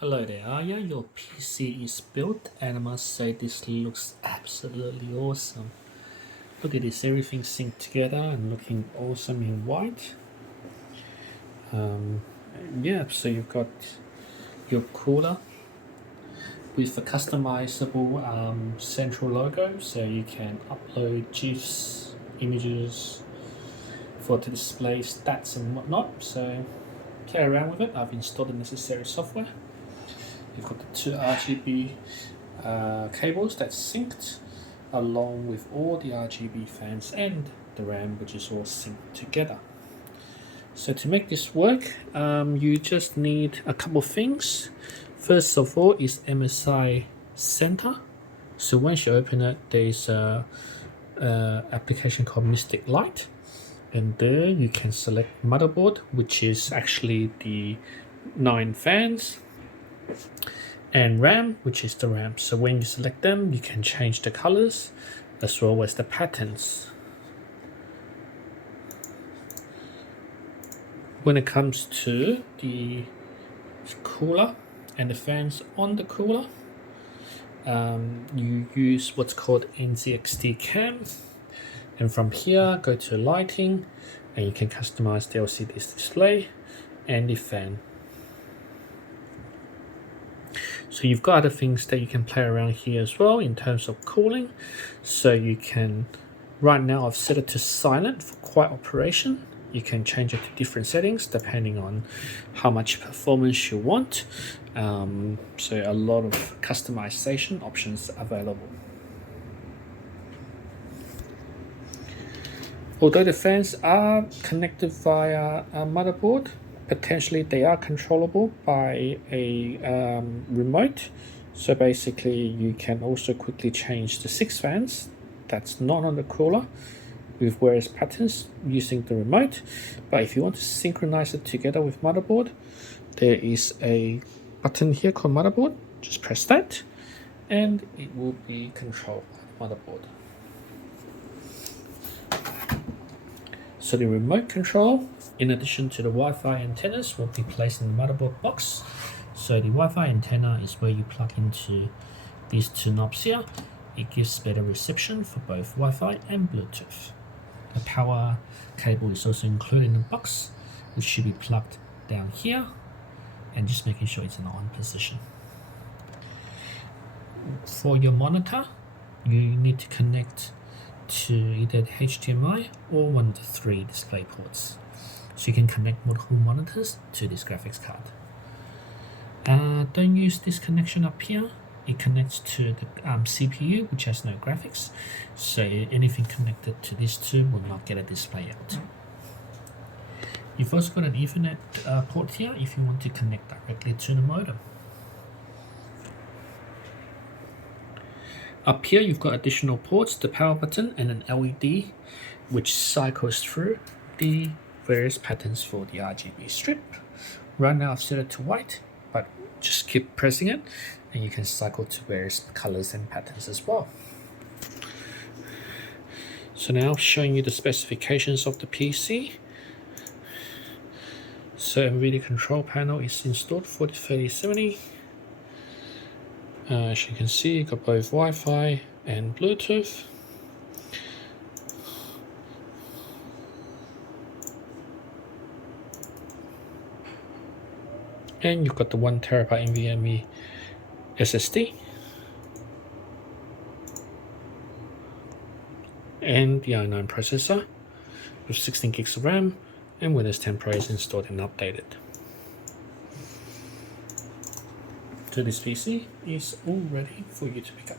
Hello there, Aya. Your PC is built, and I must say this looks absolutely awesome. Look at this, everything synced together and looking awesome in white. Yeah, so you've got your cooler with a customizable central logo, so you can upload GIFs, images to display stats and whatnot. So play around with it. I've installed the necessary software. You've got the two RGB cables that's synced along with all the RGB fans and the RAM, which is all synced together. So to make this work, you just need a couple things. First of all is MSI Center. So once you open it, there's a application called Mystic Light, and there you can select motherboard, which is actually the 9 fans, and RAM, which is the RAM. So when you select them, you can change the colors as well as the patterns. When it comes to the cooler and the fans on the cooler, you use what's called NZXT cam, and from here go to lighting, and you can customize the LCD display and the fan. So you've got other things that you can play around here as well in terms of cooling. So you can, right now I've set it to silent for quiet operation. You can change it to different settings depending on how much performance you want. So a lot of customization options available. Although the fans are connected via a motherboard, potentially they are controllable by a remote. So basically you can also quickly change the 6 fans that's not on the cooler with various patterns using the remote. But if you want to synchronize it together with motherboard, there is a button here called motherboard. Just press that and it will be controlled by the motherboard. So the remote control, in addition to the Wi-Fi antennas, will be placed in the motherboard box. So the Wi-Fi antenna is where you plug into these 2 knobs here. It gives better reception for both Wi-Fi and Bluetooth. The power cable is also included in the box, which should be plugged down here, and just making sure it's in the on position. For your monitor, you need to connect to either the HDMI or one of the 3 display ports. So you can connect multiple monitors to this graphics card. Don't use this connection up here. It connects to the CPU, which has no graphics. So anything connected to these 2 will not get a display out. You've also got an Ethernet port here if you want to connect directly to the modem. Up here you've got additional ports, the power button and an LED which cycles through the various patterns for the RGB strip. Right now I've set it to white, but just keep pressing it and you can cycle to various colors and patterns as well. So now showing you the specifications of the PC. So NVIDIA control panel is installed for the 3070. As you can see, you've got both Wi-Fi and Bluetooth. And you've got the 1TB NVMe SSD. And the i9 processor with 16 gigs of RAM, and Windows 10 Pro is installed and updated. So this PC is all ready for you to pick up.